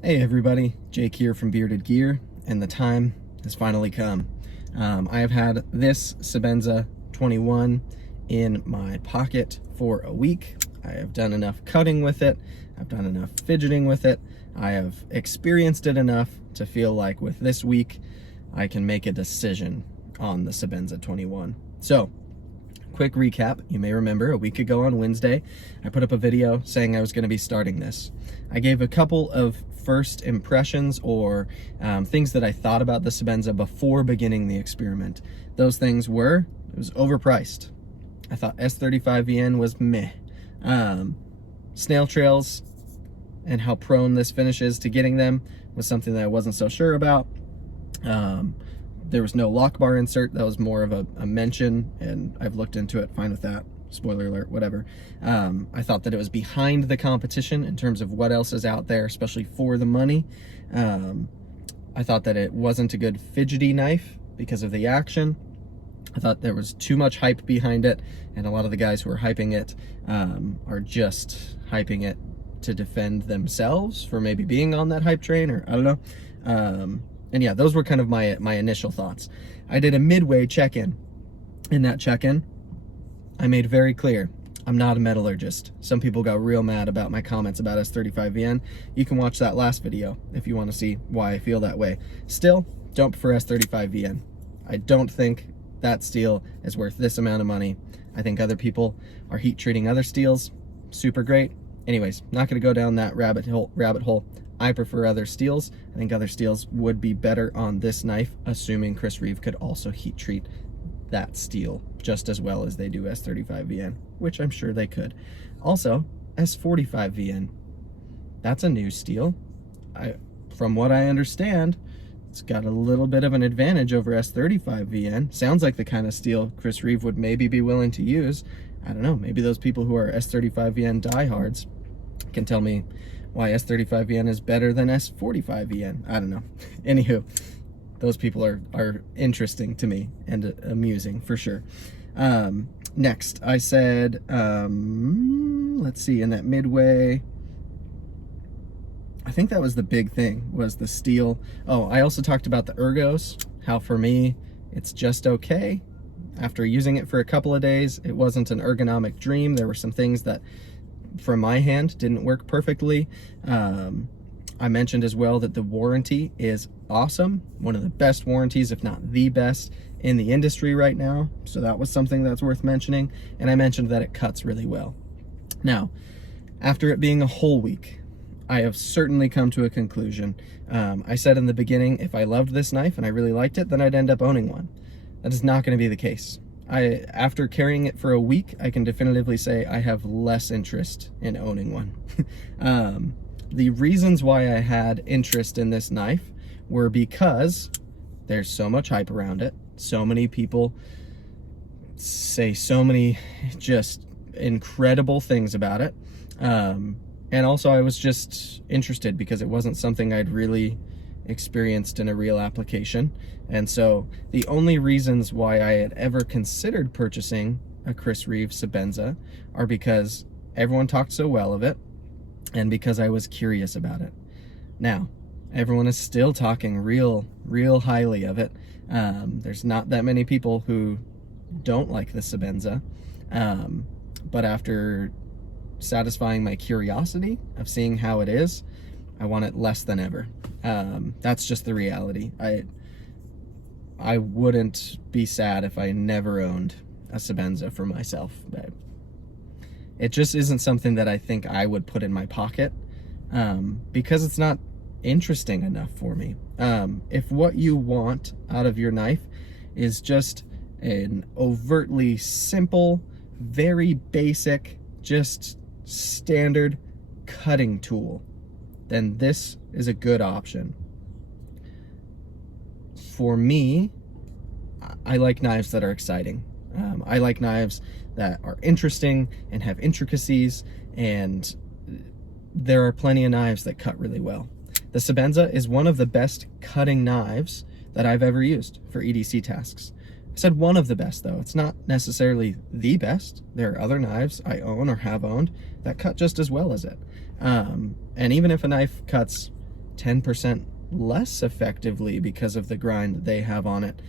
Hey everybody, Jake here from Bearded Gear, and the time has finally come. I have had this Sebenza 21 in my pocket for a week. I have done enough cutting with it, I've done enough fidgeting with it, I have experienced it enough to feel like with this week, I can make a decision on the Sebenza 21. So, quick recap, you may remember a week ago on Wednesday, I put up a video saying I was going to be starting this. I gave a couple of first impressions or things that I thought about the Sebenza before beginning the experiment. Those things were, it was overpriced. I thought S35VN was meh. Snail trails and how prone this finish is to getting them was something that I wasn't so sure about. There was no lock bar insert. That was more of a mention, and I've looked into it, fine with that. Spoiler alert, whatever. I thought that it was behind the competition in terms of what else is out there, especially for the money. I thought that it wasn't a good fidgety knife because of the action. I thought there was too much hype behind it, and a lot of the guys who are hyping it are just hyping it to defend themselves for maybe being on that hype train, or I don't know. And yeah, those were kind of my initial thoughts. I did a midway check-in. In that check-in, I made very clear, I'm not a metallurgist. Some people got real mad about my comments about S35VN. You can watch that last video if you want to see why I feel that way. Still, don't prefer S35VN. I don't think that steel is worth this amount of money. I think other people are heat treating other steels. Super great. Anyways, not going to go down that rabbit hole. I prefer other steels. I think other steels would be better on this knife, assuming Chris Reeve could also heat treat that steel just as well as they do S35VN, which I'm sure they could. Also, S45VN, that's a new steel. From what I understand, it's got a little bit of an advantage over S35VN. Sounds like the kind of steel Chris Reeve would maybe be willing to use. I don't know, maybe those people who are S35VN diehards can tell me why S35VN is better than S45VN. I don't know. Anywho, those people are interesting to me and amusing for sure. Next, I said, let's see, in that midway, I think that was the big thing, was the steel. Oh, I also talked about the ergos, how for me, it's just okay. After using it for a couple of days, it wasn't an ergonomic dream. There were some things that, from my hand, didn't work perfectly. I mentioned as well that the warranty is awesome. One of the best warranties, if not the best, in the industry right now. So that was something that's worth mentioning. And I mentioned that it cuts really well. Now, after it being a whole week, I have certainly come to a conclusion. I said in the beginning, if I loved this knife and I really liked it, then I'd end up owning one. That is not going to be the case. After carrying it for a week, I can definitively say I have less interest in owning one. The reasons why I had interest in this knife were because there's so much hype around it. So many people say so many just incredible things about it. And also I was just interested because it wasn't something I'd really experienced in a real application. And so the only reasons why I had ever considered purchasing a Chris Reeve Sebenza are because everyone talked so well of it and because I was curious about it. Now, everyone is still talking real highly of it. There's not that many people who don't like the Sebenza, but after satisfying my curiosity of seeing how it is, I want it less than ever. That's just the reality. I wouldn't be sad if I never owned a Sebenza for myself. But it just isn't something that I think I would put in my pocket because it's not interesting enough for me. If what you want out of your knife is just an overtly simple, very basic, just standard cutting tool, then this is a good option. For me, I like knives that are exciting. I like knives that are interesting and have intricacies, and there are plenty of knives that cut really well. The Sebenza is one of the best cutting knives that I've ever used for EDC tasks. I said one of the best though. It's not necessarily the best. There are other knives I own or have owned that cut just as well as it. And even if a knife cuts 10% less effectively because of the grind that they have on it.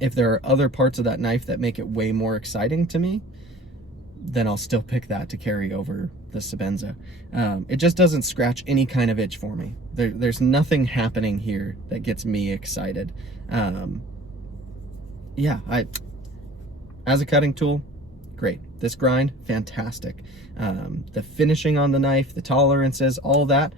If there are other parts of that knife that make it way more exciting to me, then I'll still pick that to carry over the Sebenza. It just doesn't scratch any kind of itch for me. There's nothing happening here that gets me excited. Yeah, as a cutting tool, great. This grind, fantastic. The finishing on the knife, the tolerances, all that,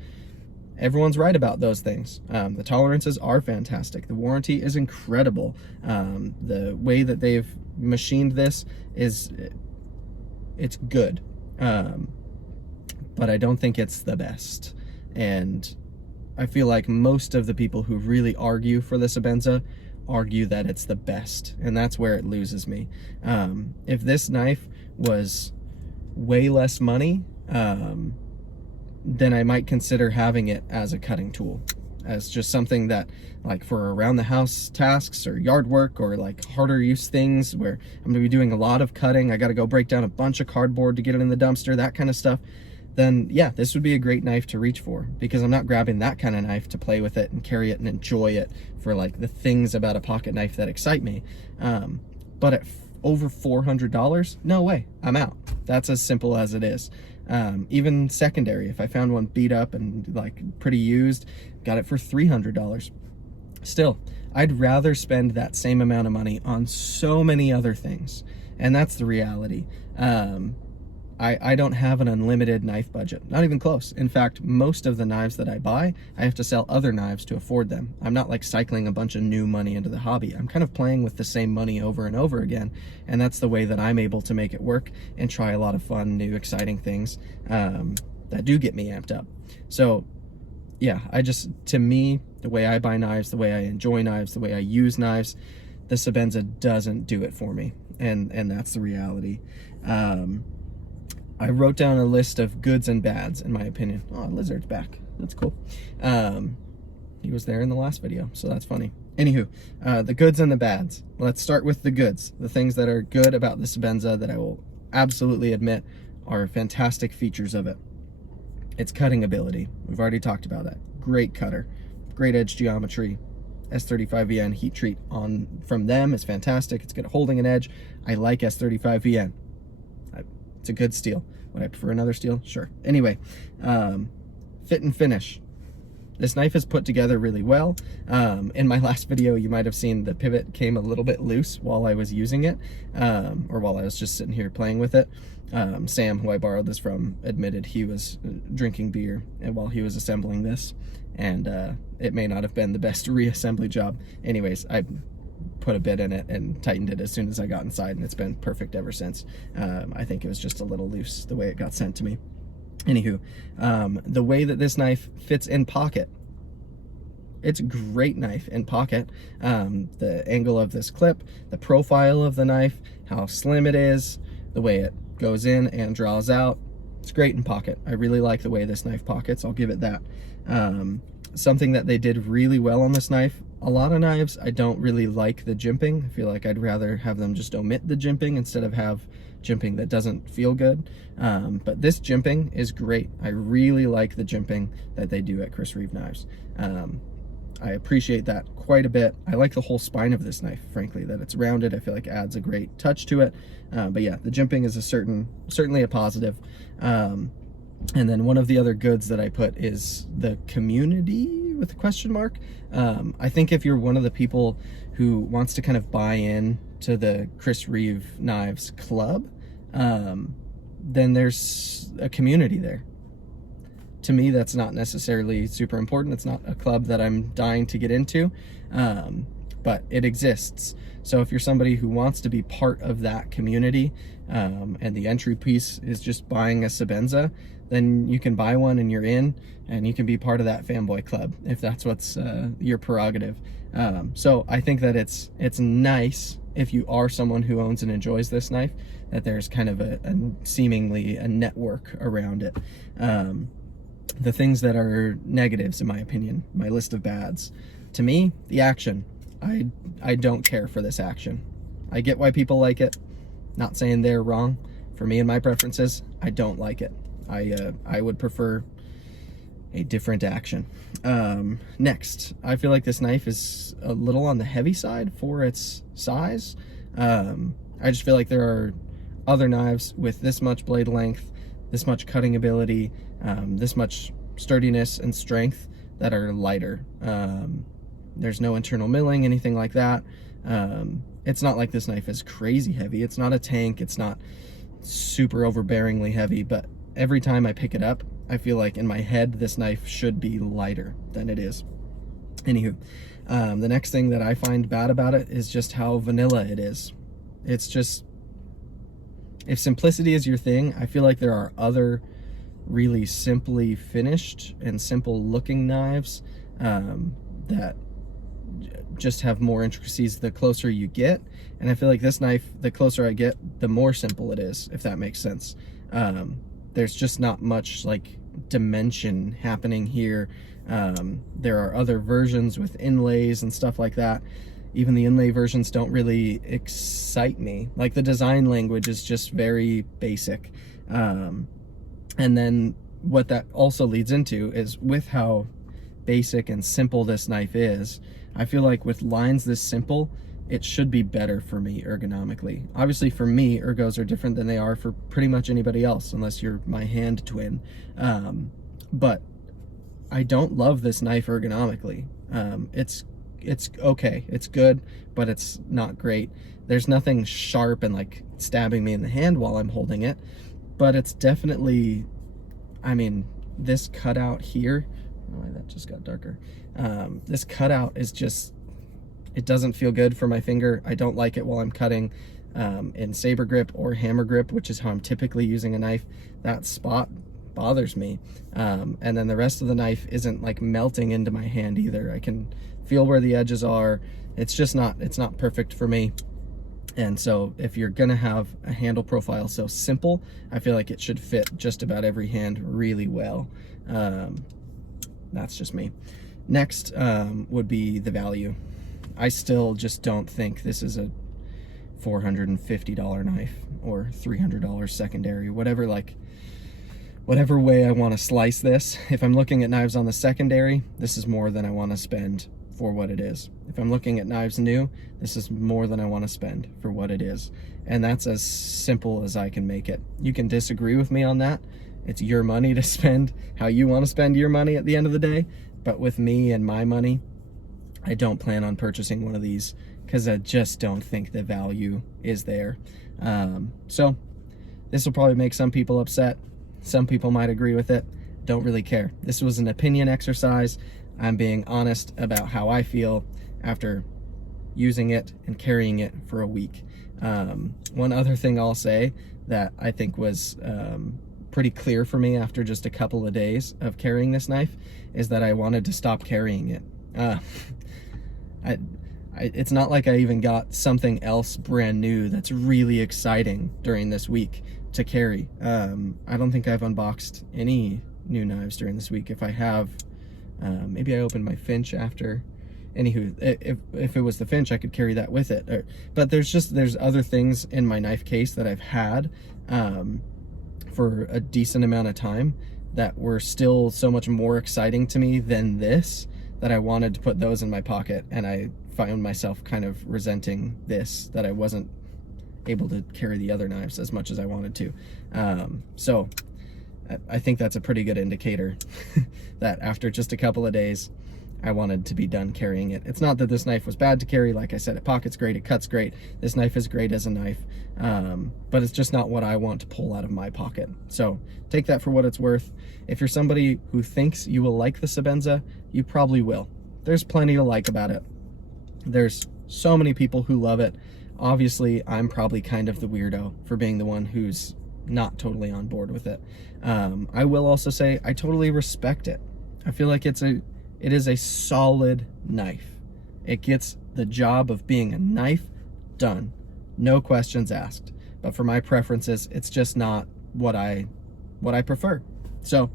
everyone's right about those things. The tolerances are fantastic. The warranty is incredible. The way that they've machined this it's good. But I don't think it's the best. And I feel like most of the people who really argue for the Sebenza argue that it's the best, and that's where it loses me. If this knife was way less money, then I might consider having it as a cutting tool, as just something that, like, for around the house tasks or yard work or like harder use things where I'm gonna be doing a lot of cutting, I gotta go break down a bunch of cardboard to get it in the dumpster, that kind of stuff, then yeah, this would be a great knife to reach for, because I'm not grabbing that kind of knife to play with it and carry it and enjoy it for like the things about a pocket knife that excite me. But at over $400, no way, I'm out. That's as simple as it is. Even secondary, if I found one beat up and like pretty used, got it for $300. Still, I'd rather spend that same amount of money on so many other things, and that's the reality. I don't have an unlimited knife budget, not even close. In fact, most of the knives that I buy, I have to sell other knives to afford them. I'm not like cycling a bunch of new money into the hobby. I'm kind of playing with the same money over and over again, and that's the way that I'm able to make it work and try a lot of fun, new, exciting things that do get me amped up. So yeah, to me, the way I buy knives, the way I enjoy knives, the way I use knives, the Sebenza doesn't do it for me, and that's the reality. I wrote down a list of goods and bads, in my opinion. Oh, Lizard's back. That's cool. He was there in the last video, so that's funny. Anywho, the goods and the bads. Let's start with the goods. The things that are good about the Sebenza that I will absolutely admit are fantastic features of it. Its cutting ability. We've already talked about that. Great cutter. Great edge geometry. S35VN heat treat from them is fantastic. It's good at holding an edge. I like S35VN. It's a good steel. Would I prefer another steel? Sure. Anyway, fit and finish. This knife is put together really well. In my last video, you might have seen the pivot came a little bit loose while I was using it, or while I was just sitting here playing with it. Sam, who I borrowed this from, admitted he was drinking beer while he was assembling this, and it may not have been the best reassembly job. Anyways, I put a bit in it and tightened it as soon as I got inside, and it's been perfect ever since. I think it was just a little loose the way it got sent to me. Anywho, the way that this knife fits in pocket, it's a great knife in pocket. The angle of this clip, the profile of the knife, how slim it is, the way it goes in and draws out, it's great in pocket. I really like the way this knife pockets, I'll give it that. Something that they did really well on this knife, a lot of knives, I don't really like the jimping. I feel like I'd rather have them just omit the jimping instead of have jimping that doesn't feel good. But this jimping is great. I really like the jimping that they do at Chris Reeve Knives. I appreciate that quite a bit. I like the whole spine of this knife, frankly, that it's rounded. I feel like adds a great touch to it. But yeah, the jimping is certainly a positive. And then one of the other goods that I put is the community with a question mark. I think if you're one of the people who wants to kind of buy in to the Chris Reeve Knives club, then there's a community there. To me, that's not necessarily super important. It's not a club that I'm dying to get into, but it exists. So if you're somebody who wants to be part of that community, and the entry piece is just buying a Sebenza, then you can buy one and you're in, and you can be part of that fanboy club if that's what's your prerogative. So I think that it's nice if you are someone who owns and enjoys this knife, that there's kind of seemingly a network around it. The things that are negatives, in my opinion, my list of bads. To me, the action. I don't care for this action. I get why people like it. Not saying they're wrong. For me and my preferences, I don't like it. I would prefer a different action. Next, I feel like this knife is a little on the heavy side for its size. I just feel like there are other knives with this much blade length, this much cutting ability, this much sturdiness and strength that are lighter. There's no internal milling, anything like that. It's not like this knife is crazy heavy. It's not a tank. It's not super overbearingly heavy, but every time I pick it up, I feel like in my head, this knife should be lighter than it is. Anywho, the next thing that I find bad about it is just how vanilla it is. It's just, if simplicity is your thing, I feel like there are other really simply finished and simple looking knives that just have more intricacies the closer you get. And I feel like this knife, the closer I get, the more simple it is, if that makes sense. There's just not much like dimension happening here. There are other versions with inlays and stuff like that. Even the inlay versions don't really excite me. Like, the design language is just very basic. And then what that also leads into is, with how basic and simple this knife is, I feel like with lines this simple, it should be better for me ergonomically. Obviously for me, ergos are different than they are for pretty much anybody else, unless you're my hand twin. But I don't love this knife ergonomically. It's okay, it's good, but it's not great. There's nothing sharp and like stabbing me in the hand while I'm holding it, but it's definitely, I mean, this cutout here, oh, that just got darker. This cutout is just, it doesn't feel good for my finger. I don't like it while I'm cutting in saber grip or hammer grip, which is how I'm typically using a knife. That spot bothers me. And then the rest of the knife isn't like melting into my hand either. I can feel where the edges are. It's just not, it's not perfect for me. And so if you're gonna have a handle profile so simple, I feel like it should fit just about every hand really well. That's just me. Next would be the value. I still just don't think this is a $450 knife or $300 secondary, whatever way I want to slice this. If I'm looking at knives on the secondary, this is more than I want to spend for what it is. If I'm looking at knives new, this is more than I want to spend for what it is. And that's as simple as I can make it. You can disagree with me on that. It's your money to spend how you want to spend your money at the end of the day. But with me and my money, I don't plan on purchasing one of these because I just don't think the value is there. So this will probably make some people upset. Some people might agree with it. Don't really care. This was an opinion exercise. I'm being honest about how I feel after using it and carrying it for a week. One other thing I'll say that I think was pretty clear for me after just a couple of days of carrying this knife is that I wanted to stop carrying it. It's not like I even got something else brand new that's really exciting during this week to carry. I don't think I've unboxed any new knives during this week. If I have, maybe I opened my Finch after. Anywho, if it was the Finch, I could carry that with it. But there's other things in my knife case that I've had for a decent amount of time that were still so much more exciting to me than this, that I wanted to put those in my pocket, and I found myself kind of resenting this, that I wasn't able to carry the other knives as much as I wanted to. So I think that's a pretty good indicator that after just a couple of days, I wanted to be done carrying it. It's not that this knife was bad to carry. Like I said, it pockets great, it cuts great. This knife is great as a knife, but it's just not what I want to pull out of my pocket. So take that for what it's worth. If you're somebody who thinks you will like the Sebenza, you probably will. There's plenty to like about it. There's so many people who love it. Obviously, I'm probably kind of the weirdo for being the one who's not totally on board with it. I will also say I totally respect it. I feel like it is a solid knife. It gets the job of being a knife done. No questions asked. But for my preferences, it's just not what I prefer. So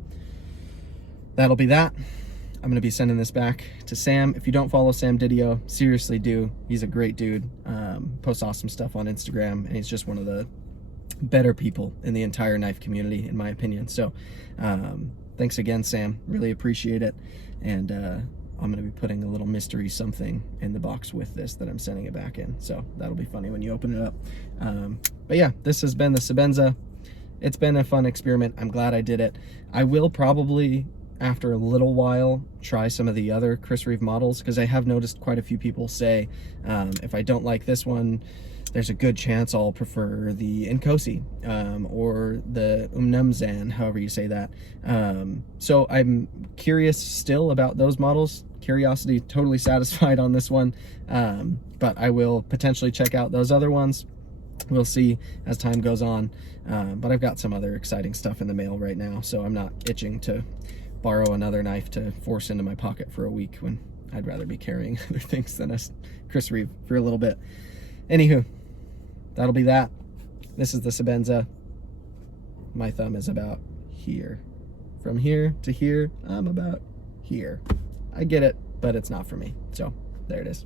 that'll be that. I'm gonna be sending this back to Sam. If you don't follow Sam Didio, seriously do. He's a great dude. Posts awesome stuff on Instagram, and he's just one of the better people in the entire knife community, in my opinion. So thanks again, Sam. Really appreciate it. And I'm gonna be putting a little mystery something in the box with this that I'm sending it back in. So that'll be funny when you open it up. But yeah, this has been the Sebenza. It's been a fun experiment. I'm glad I did it. I will probably, after a little while, try some of the other Chris Reeve models, because I have noticed quite a few people say, if I don't like this one, there's a good chance I'll prefer the Nkosi or the Umnumzan, however you say that. So I'm curious still about those models. Curiosity totally satisfied on this one, but I will potentially check out those other ones. We'll see as time goes on, but I've got some other exciting stuff in the mail right now, so I'm not itching to borrow another knife to force into my pocket for a week when I'd rather be carrying other things than a Chris Reeve for a little bit. Anywho, that'll be that. This is the Sebenza. My thumb is about here. From here to here, I'm about here. I get it, but it's not for me. So there it is.